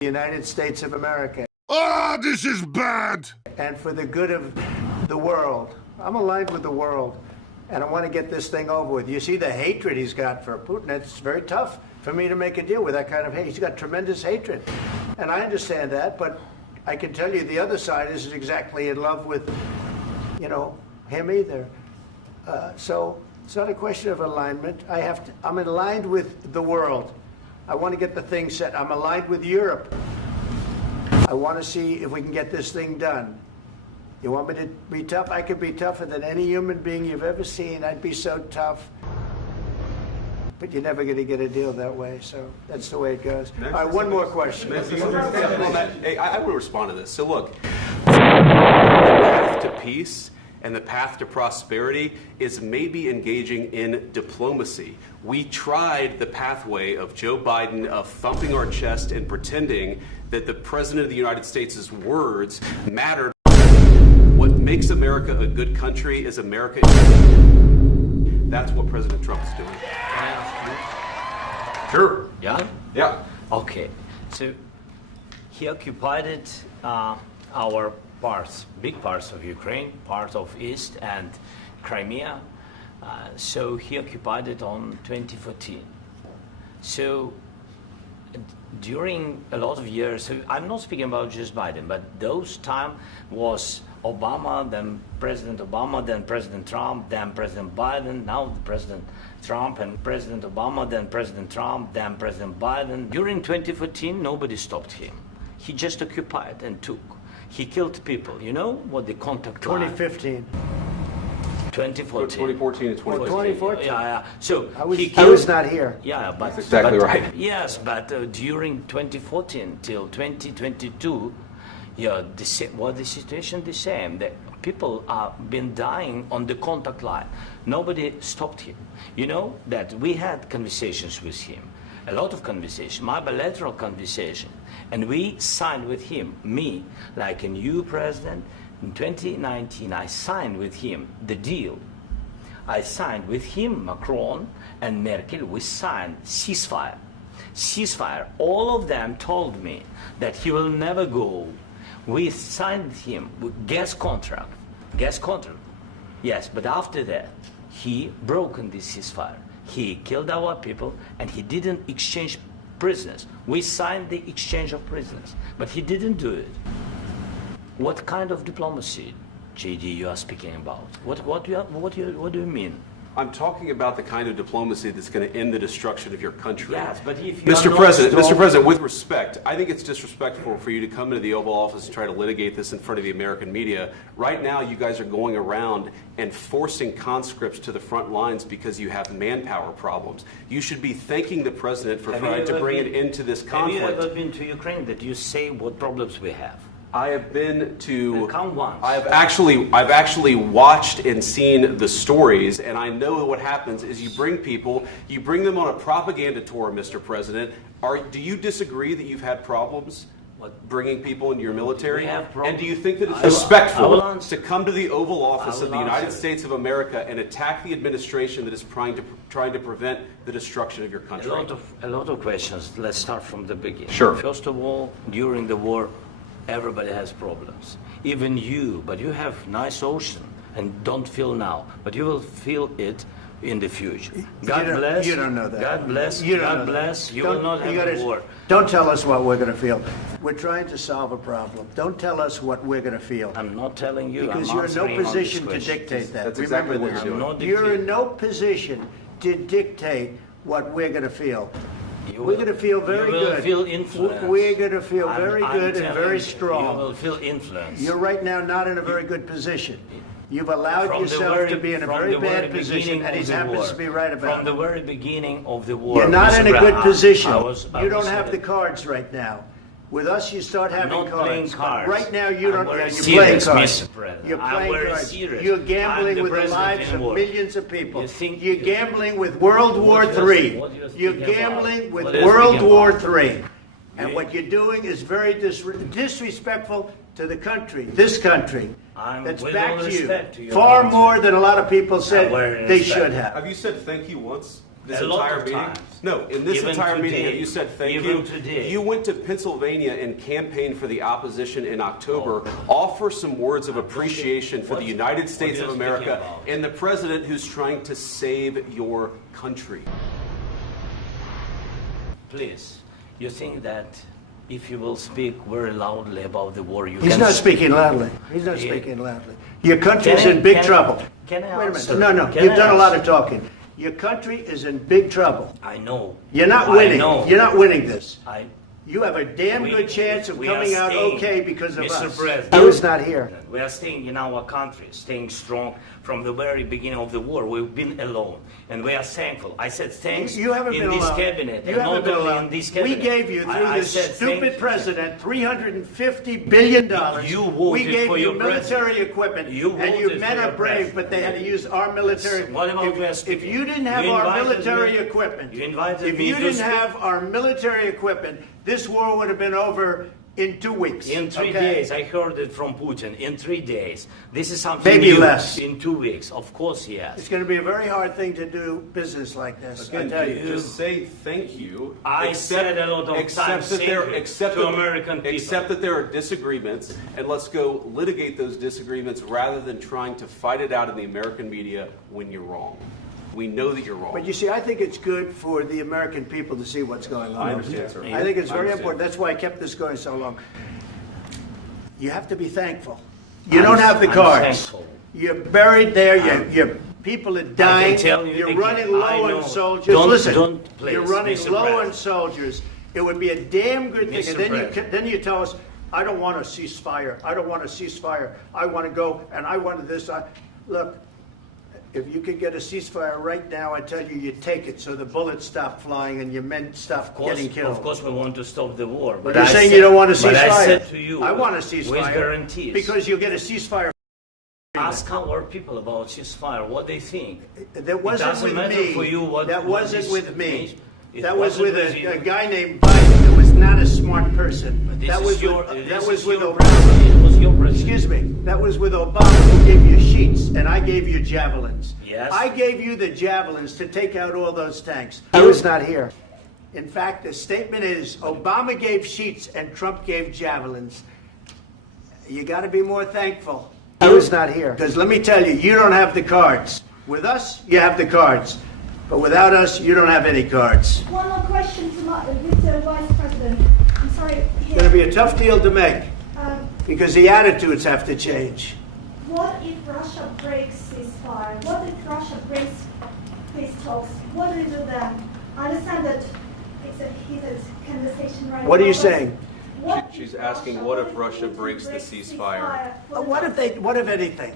the United States of America. Ah, this is bad! And for the good of the world. I'm aligned with the world, and I want to get this thing over with. You see the hatred he's got for Putin. It's very tough for me to make a deal with that kind of hate. He's got tremendous hatred, and I understand that, but I can tell you the other side isn't exactly in love with, him either. So it's not a question of alignment. I'm aligned with the world. I want to get the thing set. I'm aligned with Europe. I want to see if we can get this thing done. You want me to be tough? I could be tougher than any human being you've ever seen. I'd be so tough. But you're never going to get a deal that way, so that's the way it goes. All right, one more question. Hey, I will respond to this. So look, the path to peace and the path to prosperity is maybe engaging in diplomacy. We tried the pathway of Joe Biden of thumping our chest and pretending that the President of the United States' words mattered. What makes America a good country is America. That's what President Trump is doing. Sure. Yeah? Yeah. Okay. So he occupied our parts, big parts of Ukraine, part of East and Crimea. So he occupied it on 2014. So during a lot of years, so I'm not speaking about just Biden, but those time was Obama, then President Obama, then President Trump, then President Biden, now President Trump, and President Obama, then President Trump, then President Biden. During 2014, nobody stopped him. He just occupied and took. He killed people. You know what the contact line? 2015. 2014. 2014 and 2015. 2014. Yeah. So I was not here. Yeah, but that's exactly right. Yes, but during 2014 till 2022, yeah, the situation the same. The people are been dying on the contact line. Nobody stopped him. You know that we had conversations with him, a lot of conversation, my bilateral conversation, and we signed with him, me, like a new president. In 2019, I signed with him the deal. I signed with him, Macron and Merkel, we signed ceasefire. Ceasefire. All of them told me that he will never go. We signed with him with gas contract. Gas contract. Yes, but after that, he broken this ceasefire. He killed our people and he didn't exchange prisoners. We signed the exchange of prisoners, but he didn't do it. What kind of diplomacy, JD, you are speaking about? What do you mean? I'm talking about the kind of diplomacy that's going to end the destruction of your country. Yes, but if you Mr. President, with respect, I think it's disrespectful for you to come into the Oval Office and try to litigate this in front of the American media. Right now, you guys are going around and forcing conscripts to the front lines because you have manpower problems. You should be thanking the President for trying to bring an end to this conflict. Have you ever been to Ukraine that you say what problems we have? I have been to. Count once. I've actually watched and seen the stories, and I know what happens is you bring them on a propaganda tour, Mr. President. Do you disagree that you've had problems bringing people into your military? And do you think that it's respectful to come to the Oval Office of the United States of America and attack the administration that is trying to prevent the destruction of your country? A lot of questions. Let's start from the beginning. Sure. First of all, during the war, everybody has problems, even you, but you have nice ocean and don't feel now, but you will feel it in the future. God bless. You don't know that. God bless. You God bless. You will not have a war. Don't tell us what we're going to feel. We're trying to solve a problem. Don't tell us what we're going to feel. I'm not telling you. Because I'm you're in no answering position on to this question. dictate that. That's Remember exactly what this. you're doing. You're in no position to dictate what we're going to feel. We're going to feel very good. You will feel influence. We're going to feel very good and very strong. You will feel influence. You're right now not in a very good position. You've allowed yourself to be in a very bad position, and he happens to be right about it. From the very beginning of the war. You're not in a good position. You You don't have the cards right now. With us, you start having not cards. playing cards. Right now, you don't. I'm very You're serious, playing cards. Mr. President. You're I'm playing very cards. serious. You're I'm gambling the with the president lives in of war. millions of people. You think You're gambling with World War III. What you're You're thinking gambling about? with What you're World thinking War about? III. And what you're doing is very disrespectful to the country, this country, I'm that's with all backed respect to you your far country. more than a lot of people said We're in they respect. should have. Have you said thank you once? this A lot entire of meeting? times. No, in this Even entire meeting, today. have you said thank Even you? today. You went to Pennsylvania and campaigned for the opposition in October. Offer some words of appreciation for the United States what of you're speaking America about. and the president who's trying to save your country. Please, you think that if you will speak very loudly about the war, you He's can... not speaking loudly. He's not Yeah. speaking loudly. Your country is Can I- in big can I- trouble. can I Wait a answer? minute. No, Can you've I done a lot answer? of talking. Your country is in big trouble. I know. You're not I winning. know. You're not winning this. I, You have a damn we- good chance of we are coming out staying, okay because of Mr. us. President. I was not here. We are staying in our country, staying strong from the very beginning of the war. We've been alone, and we are thankful. I said thanks You haven't in been this alone. cabinet, You and haven't not been only alone. in this We cabinet. gave you, through I this said thank stupid you. president, $350 billion. You voted We gave for you your military president. equipment, You and you voted men for are your brave, president. but they had to use our military. What about we are If speaking? you didn't have You our invited military me- equipment, you invited if me you to didn't speak. have our military equipment, this war would have been over in 2 weeks. In 3 okay? days, I heard it from Putin. In 3 days, this is something Maybe new. less. In 2 weeks, of course, yes. It's going to be a very hard thing to do business like this. I Again, tell you. just say thank you. I said a lot of accept times that there, thank you accept to that, American people. Accept that there are disagreements, and let's go litigate those disagreements rather than trying to fight it out in the American media when you're wrong. We know that you're wrong. But you see, I think it's good for the American people to see what's going on. I understand, sir. I think it's I very understand. important. That's why I kept this going so long. You have to be thankful. You don't have the I'm cards. thankful. You're buried there. Your people are dying. tell you You're again, running I low know. on soldiers. Don't- Listen, don't, please, you're running Mr. low on President. soldiers. It would be a damn good thing. Mr. And then President. then you tell us, I don't want a ceasefire. I don't want a ceasefire. I want to go and I wanted this. Look, if you could get a ceasefire right now, I tell you, you take it so the bullets stop flying and your men stop getting killed. Of course, we want to stop the war. But you're saying you don't want a ceasefire. But I said to you, I want a ceasefire. with guarantees. Because you'll get a ceasefire. Ask our people about ceasefire, what they think. That wasn't doesn't with matter me. for you what- That what wasn't this with me. means. It That was wasn't with with you. a guy named Biden that was not a smart person. But this That is was your, with, this that was is with your Obama. president. It was your president. Excuse me. That was with Obama who gave you sheets and I gave you javelins. Yes. I gave you the javelins to take out all those tanks. I was not here. In fact, the statement is Obama gave sheets and Trump gave javelins. You got to be more thankful. I was not here. Because let me tell you, you don't have the cards. With us, you have the cards. But without us, you don't have any cards. One more question to Mr. Vice President. I'm sorry. It's going to be a tough deal to make Um, because the attitudes have to change. what if Russia breaks ceasefire? What if Russia breaks peace talks? What do you do then? I understand that it's a heated conversation right now. What are you but saying? what She's if asking, what if Russia breaks the ceasefire? for What if anything?